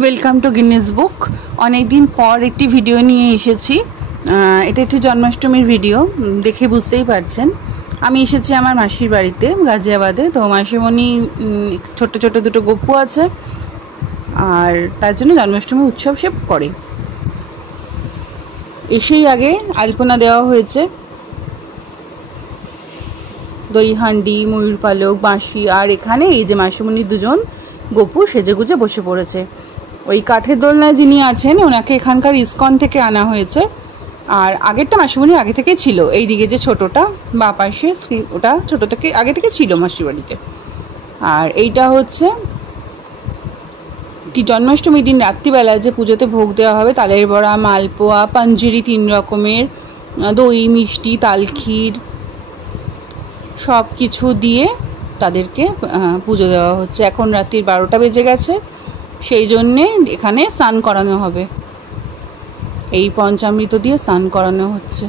Welcome to Guinness বুক। অনেক দিন পর একটি ভিডিও নিয়ে এসেছি। এটা একটি জন্মাষ্টমীর ভিডিও, দেখে বুঝতেই পারছেন। আমি এসেছি আমার মাসির বাড়িতে গাজিয়াবাদে। তো মাসিমণি ছোট ছোট দুটো গপু আছে, আর তার জন্য জন্মাষ্টমী উৎসব সে করে। এসেই আগে আলপনা দেওয়া হয়েছে, দই হান্ডি, ময়ূর পালক, বাঁশি, আর এখানে এই যে মাসিমণির দুজন গপু সেজেগুজে বসে পড়েছে। ওই কাঠের দোলনায় যিনি আছেন ওনাকে এখানকার ইসকন থেকে আনা হয়েছে, আর আগেরটা মাসিমণির আগে থেকে ছিল। এই দিকে যে ছোটোটা বা পাশে স্ক্রিন, ওটা ছোটো থেকে আগে থেকে ছিল মাসির বাড়িতে। আর এইটা হচ্ছে কি জন্মাষ্টমীর দিন রাত্রিবেলায় যে পুজোতে ভোগ দেওয়া হবে, তালের বড়া, মালপোয়া, পাঞ্জেরি 3 রকমের, দই, মিষ্টি, তালক্ষীর সব কিছু দিয়ে তাদেরকে পুজো দেওয়া হচ্ছে। এখন রাত্রির 12টা বেজে গেছে, সেই জন্যে এখানে স্নান করানো হবে। এই পঞ্চামৃত দিয়ে স্নান করানো হচ্ছে।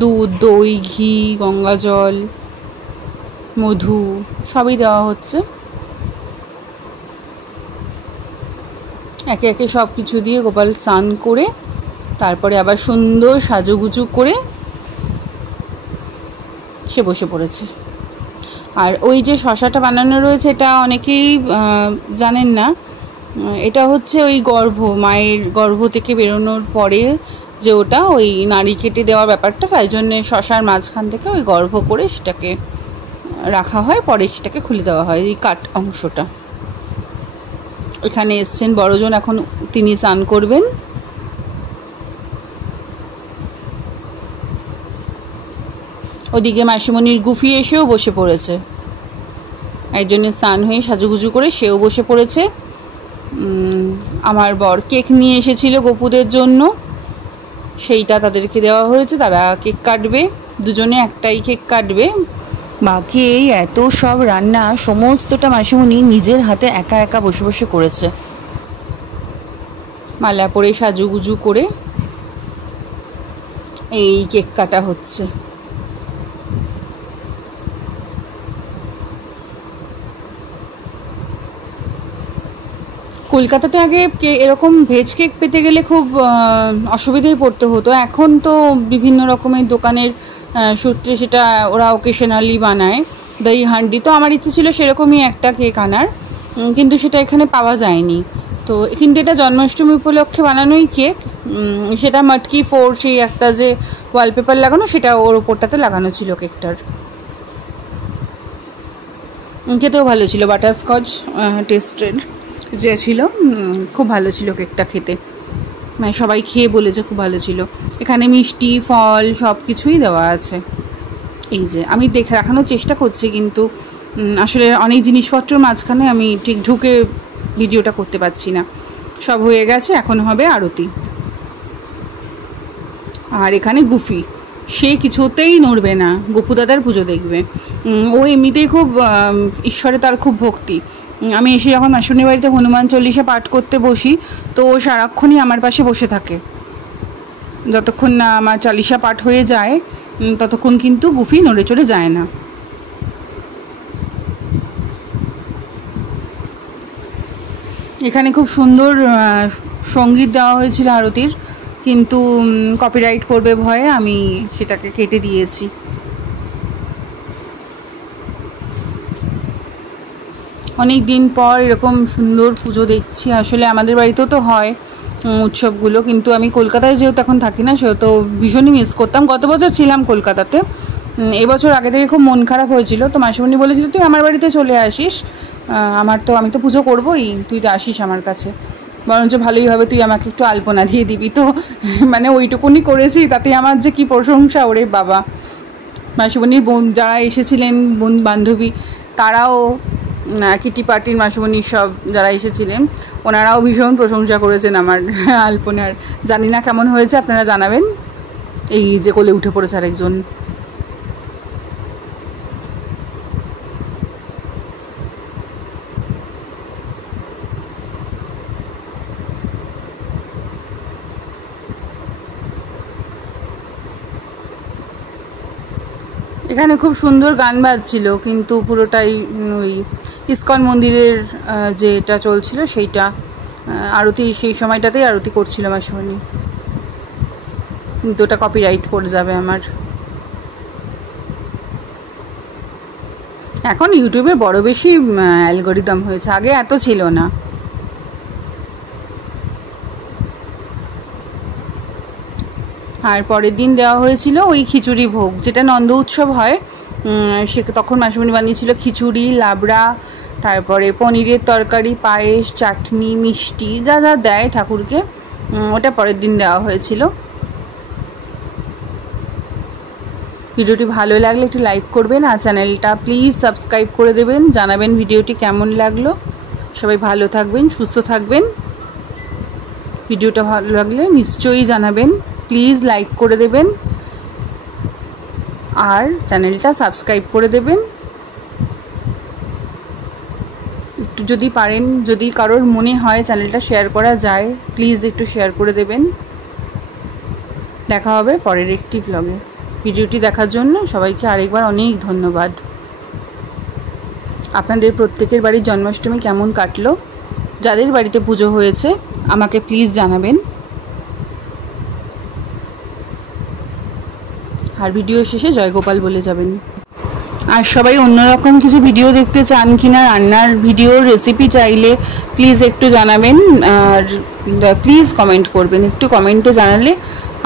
দুধ, দই, ঘি, গঙ্গা জল, মধু সবই দেওয়া হচ্ছে। একে একে সব কিছু দিয়ে গোপাল স্নান করে তারপরে আবার সুন্দর সাজুগুজু করে সে বসে পড়েছে। আর ওই যে শশাটা বানানো রয়েছে, এটা অনেকেই জানেন না। এটা হচ্ছে ওই মায়ের গর্ভ থেকে বেরোনোর পরে যে ওটা ওই নাড়ি কেটে দেওয়ার ব্যাপারটা, তাই জন্যে শশার মাঝখান থেকে ওই গর্ভ করে সেটাকে রাখা হয়, পরে সেটাকে খুলে দেওয়া হয় এই কাট অংশটা। এখানে এসছেন বড়জন, এখন তিনি স্নান করবেন। ওদিকে মাসিমণির গুফি এসেও বসে পড়েছে। একজনে স্নান হয়ে সাজুগুজু করে সেও বসে পড়েছে। আমার বর কেক নিয়ে এসেছিল গপুদের জন্য, সেইটা তাদেরকে দেওয়া হয়েছে। তারা কেক কাটবে, দুজনে একটাই কেক কাটবে। বাকি এই এত সব রান্না সমস্তটা মাসিমণি নিজের হাতে একা একা বসে বসে করেছে। মালা পরে সাজুগুজু করে এই কেক কাটা হচ্ছে। কলকাতাতে আগে এরকম ভেজ কেক পেতে গেলে খুব অসুবিধায় পড়তে হতো। এখন তো বিভিন্ন রকমের দোকানের সূত্রে সেটা ওরা ওকেশনালি বানায়। দই হান্ডি তো আমার ইচ্ছে ছিল সেরকমই একটা কেক আনার, কিন্তু সেটা এখানে পাওয়া যায়নি। তো কিন্তু এটা জন্মাষ্টমী উপলক্ষে বানানোই কেক। সেটা মটকি 4 সেই একটা যে ওয়ালপেপার লাগানো, সেটা ওর ওপরটাতে লাগানো ছিল কেকটার। খেতেও ভালো ছিল, বাটারস্কচ টেস্টের যে ছিল, খুব ভালো ছিল কেকটা খেতে। মানে সবাই খেয়ে বলেছে খুব ভালো ছিল। এখানে মিষ্টি, ফল সব কিছুই দেওয়া আছে। এই যে আমি দেখানোর চেষ্টা করছি, কিন্তু আসলে অনেক জিনিসপত্রের মাঝখানে আমি ঠিক ঢুকে ভিডিওটা করতে পারছি না। সব হয়ে গেছে, এখন হবে আরতি। আর এখানে গুফি, সে কিছুতেই নড়বে না, গপু দাদার পুজো দেখবে। ও এমনিতেই খুব ঈশ্বরে তার খুব ভক্তি। আমি এসে যখন মাসিমণির বাড়িতে হনুমান চল্লিশা পাঠ করতে বসি, তো ও সারাক্ষণই আমার পাশে বসে থাকে। যতক্ষণ না আমার চালিশা পাঠ হয়ে যায় ততক্ষণ কিন্তু গুফি নড়ে চড়ে যায় না। এখানে খুব সুন্দর সঙ্গীত দেওয়া হয়েছিল আরতির, কিন্তু কপিরাইট পড়বে ভয়ে আমি সেটাকে কেটে দিয়েছি। অনেক দিন পর এরকম সুন্দর পুজো দেখছি। আসলে আমাদের বাড়িতেও তো হয় উৎসবগুলো, কিন্তু আমি কলকাতায় যেহেতু এখন থাকি না, সেহেতু ভীষণই মিস করতাম। গত বছর ছিলাম কলকাতাতে, এবছর আগে থেকে খুব মন খারাপ হয়েছিল। তো মাসিমণি বলেছিল তুই আমার বাড়িতে চলে আসিস, আমি তো পুজো করবোই, তুই তো আসিস আমার কাছে, বরঞ্চ ভালোই হবে, তুই আমাকে একটু আলপনা দিয়ে দিবি। তো মানে ওইটুকুনি করেছি, তাতে আমার যে কি প্রশংসা, ওরে বাবা। মাসিমণির যারা এসেছিলেন বান্ধবী, তারাও কিটি পার্টির মাসিমণির সব যারা এসেছিলেন, ওনারাও ভীষণ প্রশংসা করেছেন আমার আলপনার। জানি না কেমন হয়েছে, আপনারা জানাবেন। এই যে কোলে উঠে পড়েছে আরেকজন। এখানে খুব সুন্দর গান বাজছিল, কিন্তু পুরোটাই ওই ইসকন মন্দিরের যেটা চলছিল সেইটা আরতি, সেই সময়টাতেই আরতি করছিল মাসিমণি, কিন্তু ওটা কপিরাইট পড়ে যাবে আমার। এখন ইউটিউবে বড় বেশি অ্যালগোরিদম হয়েছে, আগে এত ছিল না। আর পরের দিন দেওয়া হয়েছিল ওই খিচুড়ি ভোগ, যেটা নন্দ উৎসব হয় সে তখন মাসিমণি বানিয়েছিল খিচুড়ি, লাবড়া, তারপরে পনিরের তরকারি, পায়েস, চাটনি, মিষ্টি, যা যা দেয় ঠাকুরকে, ওটা পরের দিন দেওয়া হয়েছিল। ভিডিওটি ভালো লাগলে একটু লাইক করবেন, আর চ্যানেলটা প্লিজ সাবস্ক্রাইব করে দেবেন, জানাবেন ভিডিওটি কেমন লাগলো। সবাই ভালো থাকবেন, সুস্থ থাকবেন। ভিডিওটা ভালো লাগলে নিশ্চয়ই জানাবেন, প্লিজ লাইক করে দেবেন আর চ্যানেলটা সাবস্ক্রাইব করে দেবেন। একটু যদি পারেন, যদি কারোর মনে হয় চ্যানেলটা শেয়ার করা যায়, প্লিজ একটু শেয়ার করে দেবেন। দেখা হবে পরের একটি ব্লগে। ভিডিওটি দেখার জন্য সবাইকে আরেকবার অনেক ধন্যবাদ। আপনাদের প্রত্যেকের বাড়ির জন্মাষ্টমী কেমন কাটলো? যাদের বাড়িতে পুজো হয়েছে আমাকে প্লিজ জানাবেন। আর ভিডিও শেষে জয়গোপাল বলে যাবেন। আর সবাই অন্যরকম কিছু ভিডিও দেখতে চান কিনা, রান্নার ভিডিও, রেসিপি চাইলে প্লিজ একটু জানাবেন। আর প্লিজ কমেন্ট করবেন, একটু কমেন্টে জানালে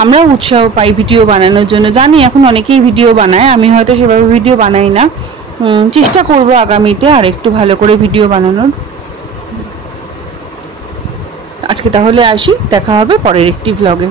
আমরা উৎসাহ পাই ভিডিও বানানোর জন্য। জানি এখন অনেকেই ভিডিও বানায়, আমি হয়তো সেভাবে ভিডিও বানাই না, চেষ্টা করব আগামীতে আর একটু ভালো করে ভিডিও বানানোর। আজকে তাহলে আসি, দেখা হবে পরের একটি ব্লগে।